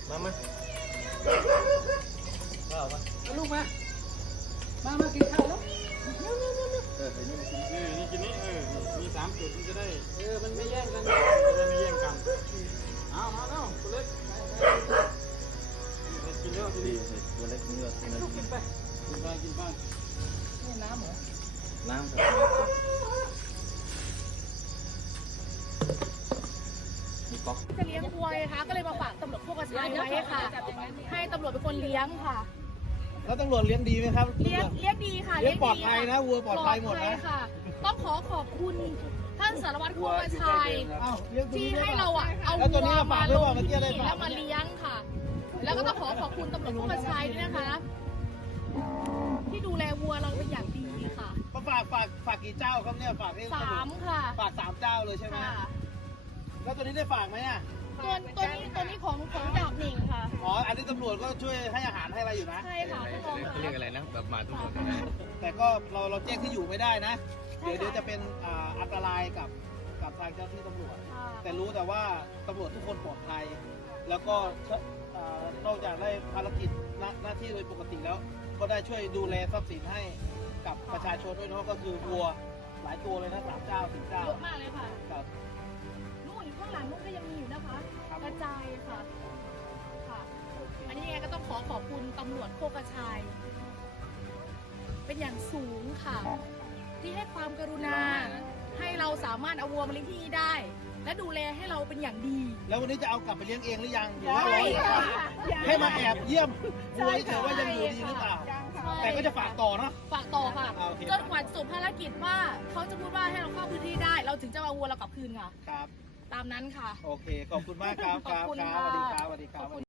มาข้าวมาเอาลูกมากินข้าวแล้วนี่กินนี่มี3 จุดมันจะได้มันไม่แย่งกันจะได้ไม่แย่งกันเอามาแล้วตัวเล็กกินเร็วทีนี้ตัวเล็กนี่ก็ลูกกินไปกินไปนี่น้ำเหรอน้ำมีก๊อกจะเลี้ยงวัวไงคะก็เลยมาฝากตำรวจพวกกระชายไว้ค่ะ ให้ตำรวจเป็นคนเลี้ยงค่ะแล้วตำรวจเลี้ยงดีไหมครับเลี้ยงดีค่ะเลี้ยงปลอดภัยนะวัวปลอดภัยหมดนะค่ะ ต้องขอบคุณท่านสารวัตรพวกกระชายอ้าวเลี้ยงตัวที่นี้ให้เราเอาแล้วตัววันี้วมาฝามากด้วยลว่าง เมื่อกี้ได้ที่ฝากแล้วมาเลี้ยงค่ะ แล้วก็ต้องขอบคุณตำรวจพวกกระชายด้วยนะคะ ที่ดูแลวัวเราเป็นอย่างดีค่ะมาฝากกี่เจ้าครับเนี่ยฝากให้ 3 ค่ะฝาก3 เจ้าเลยใช่ไหมค่ะแล้วตัวนี้ได้ฝากไหมอ่ะตัวนี้ของดาบหนิงค่ะอ๋ออันนี้ตำรวจก็ช่วยให้อาหารให้อะไรอยู่นะใช่ค่ะผู้กองค่ะเรียกอะไรนะแบบมาทุกคนแต่ก็เราแจ้งที่อยู่ไม่ได้นะ เดี๋ยวจะเป็นอันตรายกับทางเจ้าที่ตำรวจ แต่รู้แต่ว่าตำรวจทุกคนปลอดภัย แล้วก็นอกจากได้ภารกิจหน้าที่โดยปกติแล้ว ก็ได้ช่วยดูแลทรัพย์สินให้กับประชาชนด้วยเนาะก็คือวัวหลายตัวเลยนะ3 เจ้า10 เจ้าเยอะมากเลยค่ะครับนู่นข้างหลังนู่นก็ยังมีอยู่นะคะครับกระจายค่ะ ค่ะ อันนี้ไงก็ต้องขอบคุณตำรวจโคกกระชาย เป็นอย่างสูงค่ะ ที่ให้ความกรุณา ให้เราสามารถเอาวัวมาเลี้ยงที่นี่ได้ และดูแลให้เราเป็นอย่างดีแล้ววันนี้จะเอากลับไปเลี้ยงเองหรือยังหรือว่าใช่รออีกค่ะให้มาแอบเยี่ยมวัวเฉยๆว่ายังอยู่ดีหรือเปล่า แต่ก็จะฝากต่อเนาะฝากต่อค่ะโอเคจนกว่าจบภารกิจว่าเขาจะพูดว่าให้เราเข้าพื้นที่ได้ เราถึงจะเอาวัวเรากลับคืนค่ะครับตามนั้นค่ะโอเค ขอบคุณมากครับขอบคุณสค่ะวัสดีครับสวัสดีครับ